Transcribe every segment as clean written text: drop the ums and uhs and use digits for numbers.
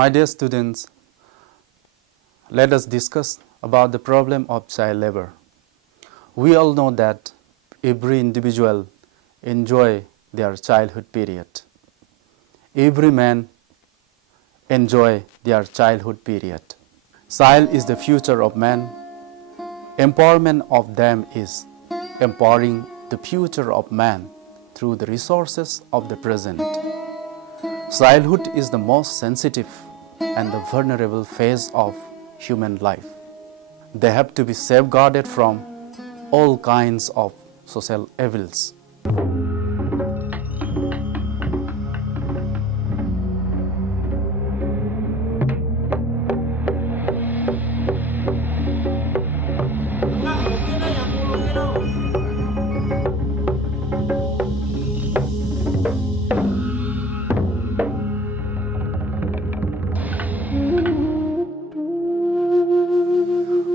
My dear students, let us discuss about the problem of child labor. We all know that every individual enjoy their childhood period. Every man enjoy their childhood period. Child is the future of man. Empowerment of them is empowering the future of man through the resources of the present. Childhood is the most sensitive and the vulnerable phase of human life. They have to be safeguarded from all kinds of social evils.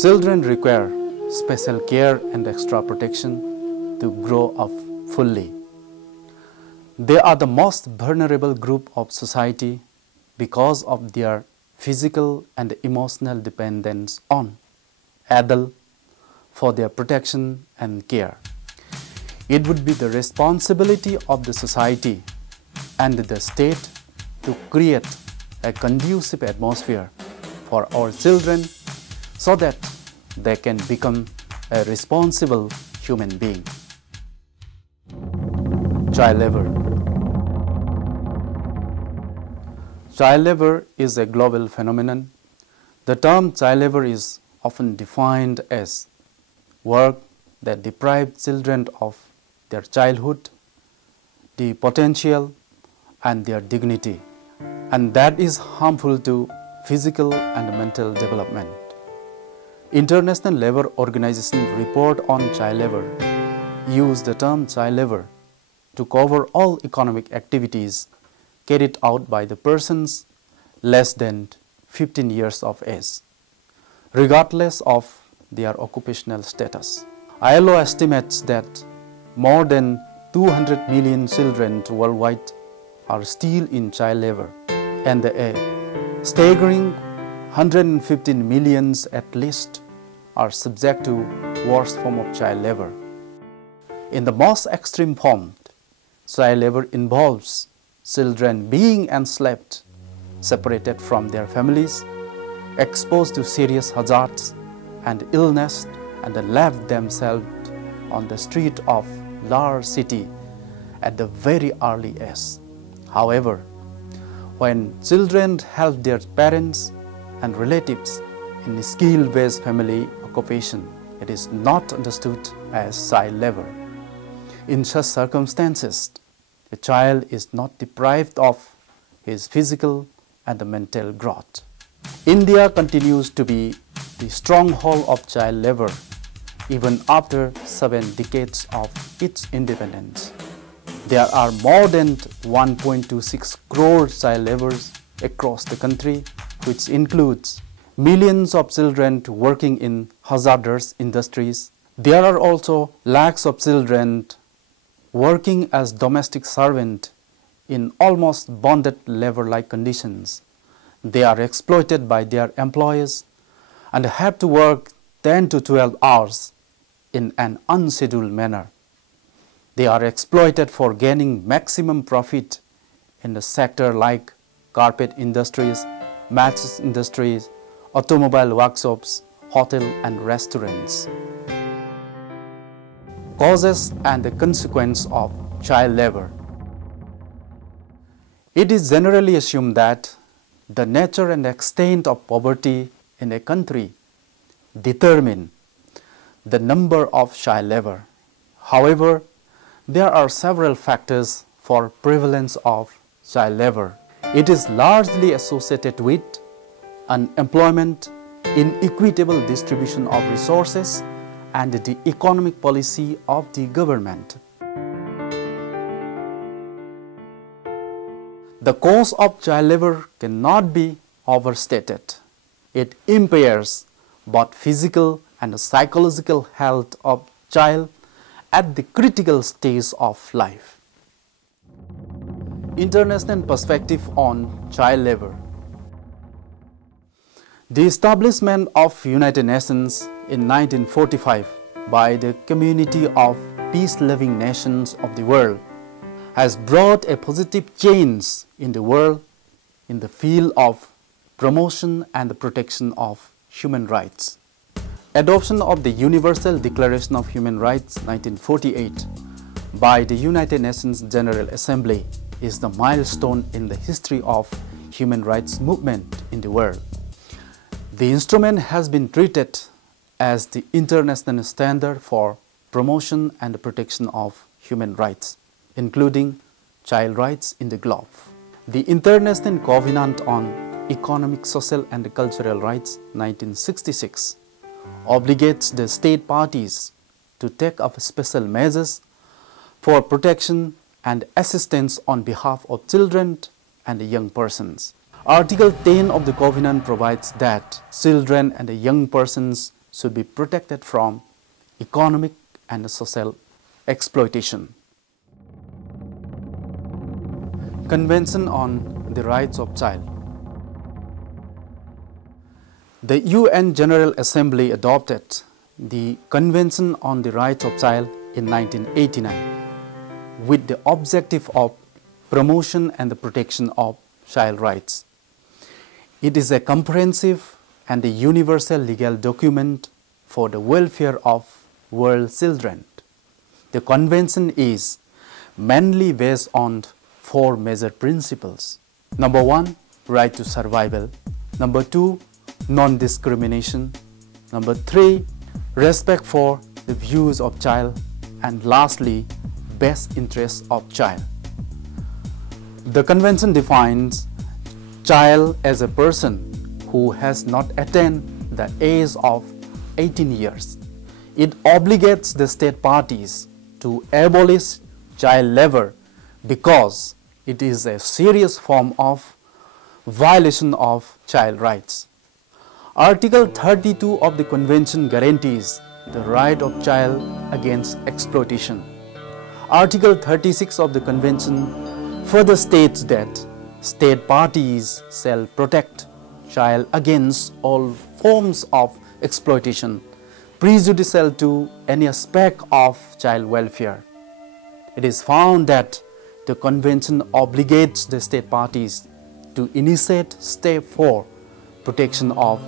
Children require special care and extra protection to grow up fully. They are the most vulnerable group of society because of their physical and emotional dependence on adults for their protection and care. It would be the responsibility of the society and the state to create a conducive atmosphere for our children so that they can become a responsible human being. Child labor. Child labor is a global phenomenon. The term child labor is often defined as work that deprives children of their childhood, the potential, and their dignity, and that is harmful to physical and mental development. International Labour Organization report on child labor use the term child labor to cover all economic activities carried out by the persons less than 15 years of age, regardless of their occupational status. ILO estimates that more than 200 million children worldwide are still in child labor, and a staggering 115 millions at least are subject to worst form of child labor. In the most extreme form, child labor involves children being enslaved, separated from their families, exposed to serious hazards and illness, and left themselves on the street of large city at the very early age. However, when children help their parents and relatives in skill-based family occupation, it is not understood as child labor. In such circumstances, a child is not deprived of his physical and mental growth. India continues to be the stronghold of child labor even after 7 decades of its independence. There are more than 1.26 crore child laborers across the country, which includes millions of children working in hazardous industries. There are also lakhs of children working as domestic servants in almost bonded labor-like conditions. They are exploited by their employers and have to work 10 to 12 hours in an unscheduled manner. They are exploited for gaining maximum profit in the sector like carpet industries, mattress industries, automobile workshops, hotel and restaurants. Causes and the consequence of child labor. It is generally assumed that the nature and extent of poverty in a country determine the number of child labor. However, there are several factors for prevalence of child labor. It is largely associated with unemployment, inequitable distribution of resources, and the economic policy of the government. The cause of child labor cannot be overstated. It impairs both physical and psychological health of child at the critical stage of life. International perspective on child labor. The establishment of United Nations in 1945 by the community of peace-loving nations of the world has brought a positive change in the world in the field of promotion and the protection of human rights. Adoption of the Universal Declaration of Human Rights 1948 by the United Nations General Assembly is the milestone in the history of human rights movement in the world. The instrument has been treated as the international standard for promotion and protection of human rights, including child rights in the globe. The International Covenant on Economic, Social and Cultural Rights 1966 obligates the state parties to take up special measures for protection and assistance on behalf of children and young persons. Article 10 of the Covenant provides that children and young persons should be protected from economic and social exploitation. Convention on the Rights of Child. The UN General Assembly adopted the Convention on the Rights of Child in 1989 with the objective of promotion and the protection of child rights. It is a comprehensive and a universal legal document for the welfare of world children. The Convention is mainly based on four major principles. Number 1, right to survival. Number 2, non-discrimination. Number 3, respect for the views of child. And lastly, best interests of child. The Convention defines child as a person who has not attained the age of 18 years. It obligates the state parties to abolish child labor because it is a serious form of violation of child rights. Article 32 of the Convention guarantees the right of child against exploitation. Article 36 of the Convention further states that state parties shall protect child against all forms of exploitation prejudicial to any aspect of child welfare. It is found that the Convention obligates the state parties to initiate step for protection of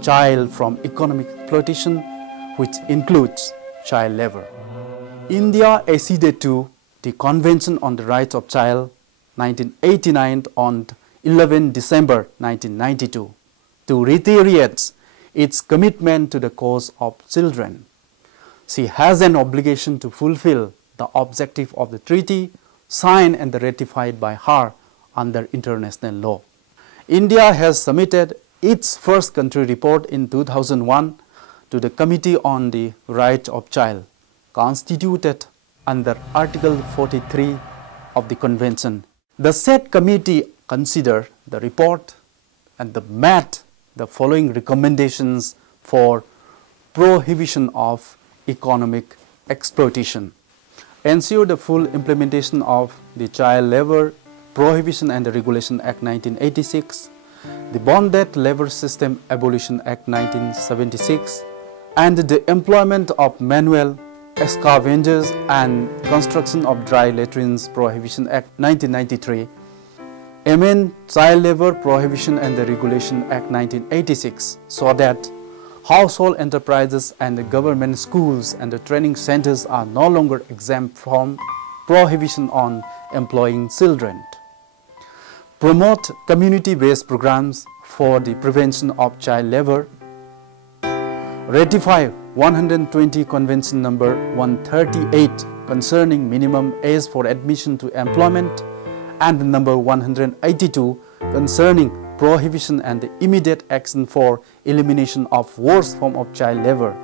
child from economic exploitation, which includes child labor. India acceded to the Convention on the Rights of Child 1989 on 11 December 1992 to reiterate its commitment to the cause of children. She has an obligation to fulfill the objective of the treaty signed and ratified by her under international law. India has submitted its first country report in 2001 to the Committee on the Rights of Child, constituted under Article 43 of the Convention. The said committee considered the report and made the following recommendations for prohibition of economic exploitation. Ensure the full implementation of the Child Labor Prohibition and Regulation Act 1986, the Bonded Labor System Abolition Act 1976, and the employment of manual scavengers and construction of dry latrines Prohibition Act 1993, amend Child Labor Prohibition and the Regulation Act 1986 so that household enterprises and the government schools and the training centers are no longer exempt from prohibition on employing children. Promote community-based programs for the prevention of child labor. Ratify 120 Convention number 138 concerning minimum age for admission to employment and number 182 concerning prohibition and the immediate action for elimination of worst form of child labor.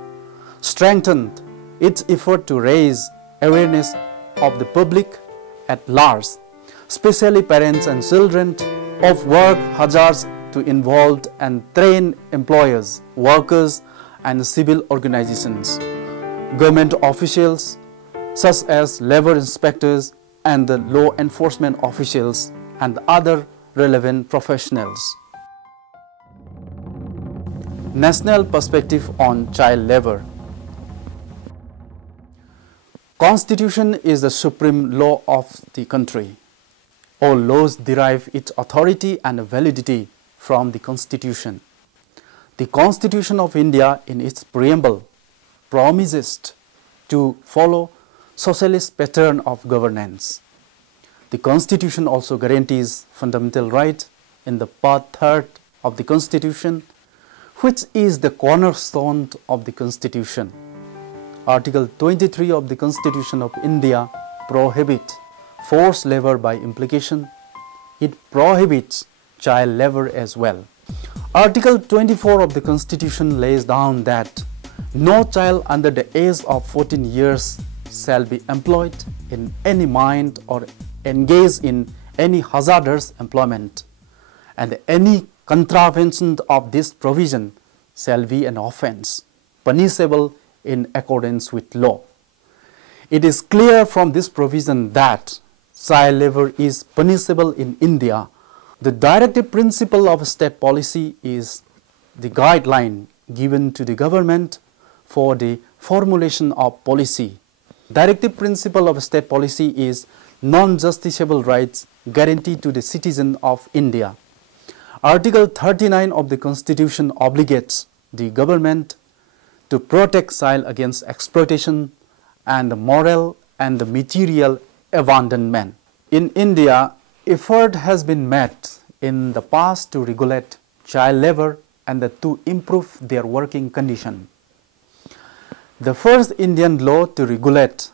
Strengthened its effort to raise awareness of the public at large, especially parents and children, of work hazards to involved and train employers, workers and civil organizations, government officials such as labor inspectors and the law enforcement officials and other relevant professionals. National perspective on child labor. Constitution is the supreme law of the country. All laws derive its authority and validity from the Constitution. The Constitution of India, in its preamble, promises to follow socialist pattern of governance. The Constitution also guarantees fundamental rights in the Part 3 of the Constitution, which is the cornerstone of the Constitution. Article 23 of the Constitution of India prohibits forced labor by implication. It prohibits child labor as well. Article 24 of the Constitution lays down that no child under the age of 14 years shall be employed in any mine or engaged in any hazardous employment, and any contravention of this provision shall be an offence, punishable in accordance with law. It is clear from this provision that child labor is punishable in India. The directive principle of state policy is the guideline given to the government for the formulation of policy. Directive principle of state policy is non-justiciable rights guaranteed to the citizen of India. Article 39 of the Constitution obligates the government to protect child against exploitation and moral and material abandonment. In India, effort has been made in the past to regulate child labor and to improve their working condition. The first Indian law to regulate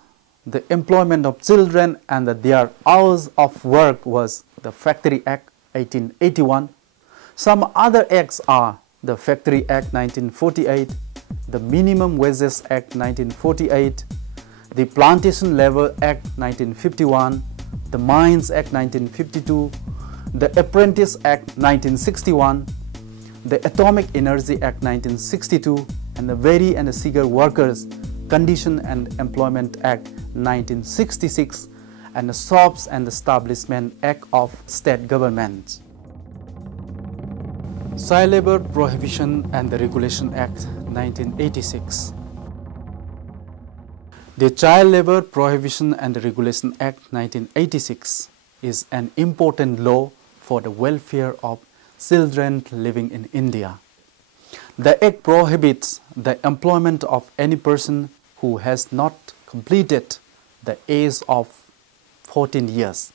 the employment of children and their hours of work was the Factory Act 1881. Some other acts are the Factory Act 1948, the Minimum Wages Act 1948, the Plantation Labor Act 1951, the Mines Act 1952, the Apprentice Act 1961, the Atomic Energy Act 1962, and the Wherry and Seager Workers Condition and Employment Act 1966, and the Shops and Establishment Act of State Governments. Child Labor Prohibition and the Regulation Act 1986. The Child Labor Prohibition and the Regulation Act 1986 is an important law for the welfare of children living in India. The Act prohibits the employment of any person who has not completed the age of 14 years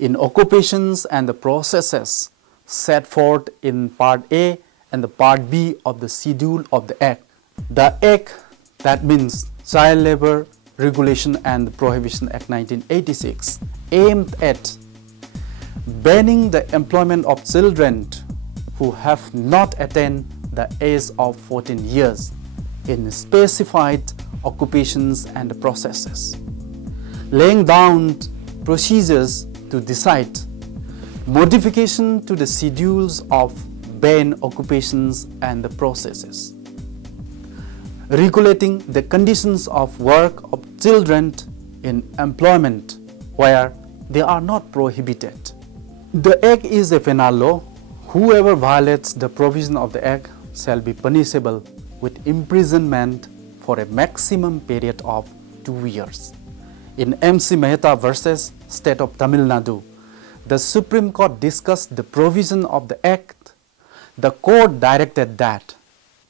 in occupations and the processes set forth in Part A and the Part B of the schedule of the Act. The Act, that means Child Labor Regulation and Prohibition Act 1986, aimed at banning the employment of children who have not attained the age of 14 years in specified occupations and processes, laying down procedures to decide modification to the schedules of banned occupations and the processes, regulating the conditions of work of children in employment where they are not prohibited. The Act is a penal law. Whoever violates the provision of the Act shall be punishable with imprisonment for a maximum period of 2 years. In M.C. Mehta versus State of Tamil Nadu, the Supreme Court discussed the provision of the Act. The court directed that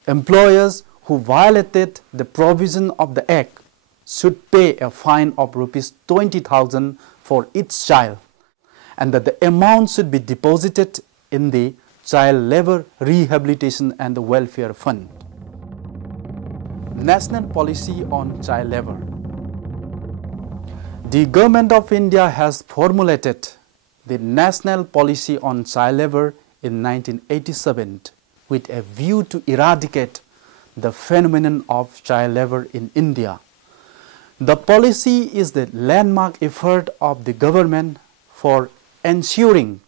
employers who violated the provision of the Act should pay a fine of Rs 20,000 for each child, and that the amount should be deposited in the Child Labor Rehabilitation and Welfare Fund. National Policy on Child Labor. The Government of India has formulated the National Policy on Child Labor in 1987 with a view to eradicate the phenomenon of child labor in India. The policy is the landmark effort of the government for ensuring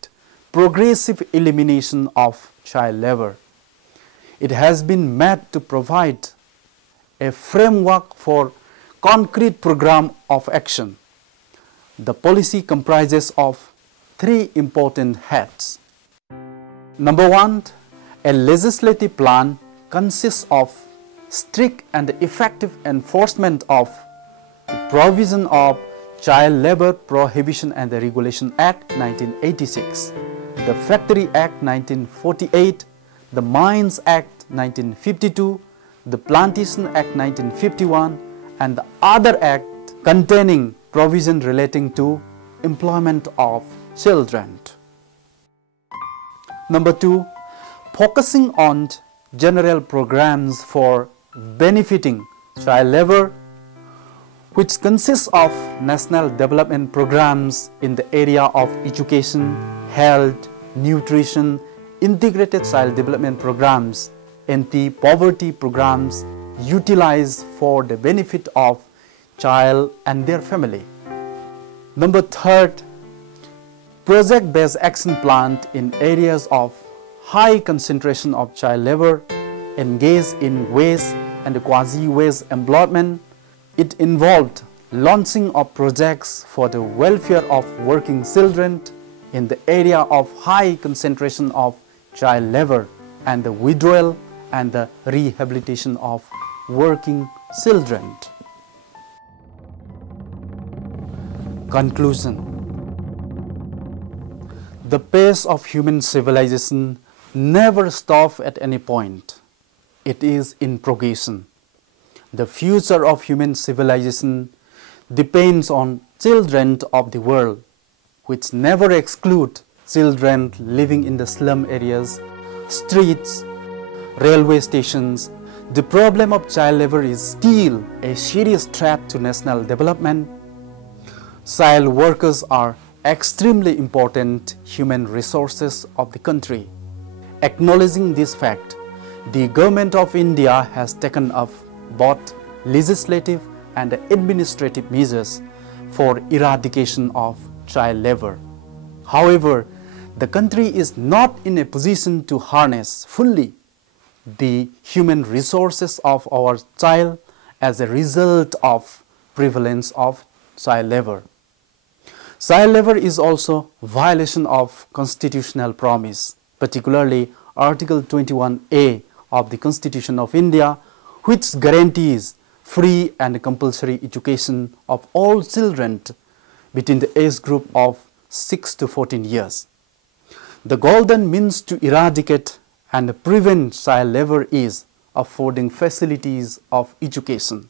progressive elimination of child labor. It has been made to provide a framework for concrete program of action. The policy comprises of 3 important heads. Number 1, a legislative plan consists of strict and effective enforcement of the provision of Child Labor Prohibition and the Regulation Act 1986, the Factory Act 1948, the Mines Act 1952, the Plantation Act 1951, and the other act containing provision relating to employment of children. Number 2, focusing on general programs for benefiting child labor, which consists of national development programs in the area of education, health, nutrition, integrated child development programs, anti-poverty programs utilized for the benefit of child and their family. Number 3, project-based action plan in areas of high concentration of child labor, engaged in wage and quasi-wage employment. It involved launching of projects for the welfare of working children in the area of high concentration of child labor and the withdrawal and the rehabilitation of working children. Conclusion. The pace of human civilization never stops at any point. It is in progression. The future of human civilization depends on children of the world, which never exclude children living in the slum areas, streets, railway stations. The problem of child labor is still a serious threat to national development. Child workers are extremely important human resources of the country. Acknowledging this fact, the Government of India has taken up both legislative and administrative measures for eradication of child labor. However, the country is not in a position to harness fully the human resources of our child as a result of prevalence of child labor. Child labor is also a violation of constitutional promise, particularly Article 21A of the Constitution of India, which guarantees free and compulsory education of all children between the age group of 6 to 14 years. The golden means to eradicate and prevent child labor is affording facilities of education.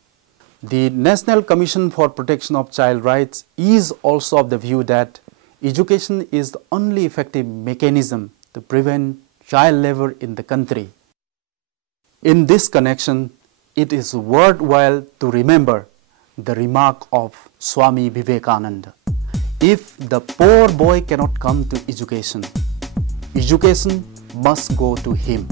The National Commission for Protection of Child Rights is also of the view that education is the only effective mechanism to prevent child labor in the country. In this connection, it is worthwhile to remember the remark of Swami Vivekananda. If the poor boy cannot come to education, education must go to him.